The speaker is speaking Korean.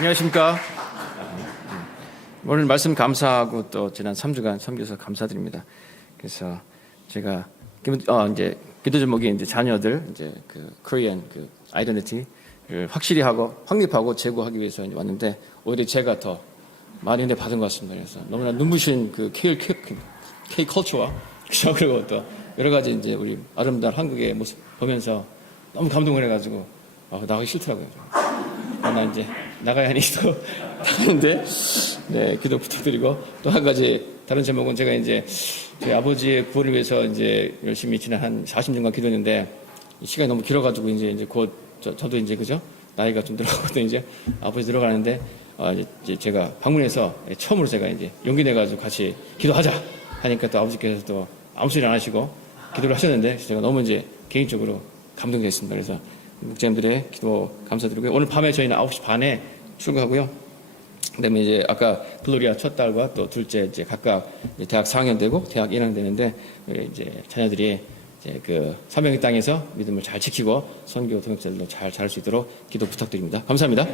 안녕하십니까. 오늘 말씀 감사하고 또 지난 3주간 섬겨서 감사드립니다. 그래서 제가 어, 이제 기도 제목이 이제 자녀들 이제 그 코리안 그 아이덴티티를 확실히 하고 확립하고 제고하기 위해서 이제 왔는데 오히려 제가 더 많이 은혜 받은 것 같습니다. 그래서 너무나 눈부신 그 K, K, K 컬처와 그죠? 그리고 또 여러 가지 이제 우리 아름다운 한국의 모습 보면서 너무 감동을 해가지고 어, 나가기 싫더라고요. 아, 나 이제 나가야 하니 또 나가는데 네 기도 부탁드리고 또 한 가지 다른 제목은 제가 이제 저희 아버지의 구원을 위해서 이제 열심히 지난 한 40년간 기도했는데 이 시간이 너무 길어가지고 이제 이제 곧 저, 저도 이제 그죠 나이가 좀 들어가거든요 이제 아버지 들어가는데 아, 이제 제가 방문해서 처음으로 제가 이제 용기 내가지고 같이 기도하자 하니까 또 아버지께서 또 아무 소리 안 하시고 기도를 하셨는데 제가 너무 이제 개인적으로 감동됐습니다. 그래서 목자님들의 기도 감사드리고요. 오늘 밤에 저희는 9시 반에 출국하고요. 그다음에 이제 아까 글로리아 첫 딸과 또 둘째 이제 각각 이제 대학 4학년 되고 대학 1학년 되는데 이제 자녀들이 이제 그 사명의 땅에서 믿음을 잘 지키고 선교 동역자들도 잘 잘할 수 있도록 기도 부탁드립니다. 감사합니다.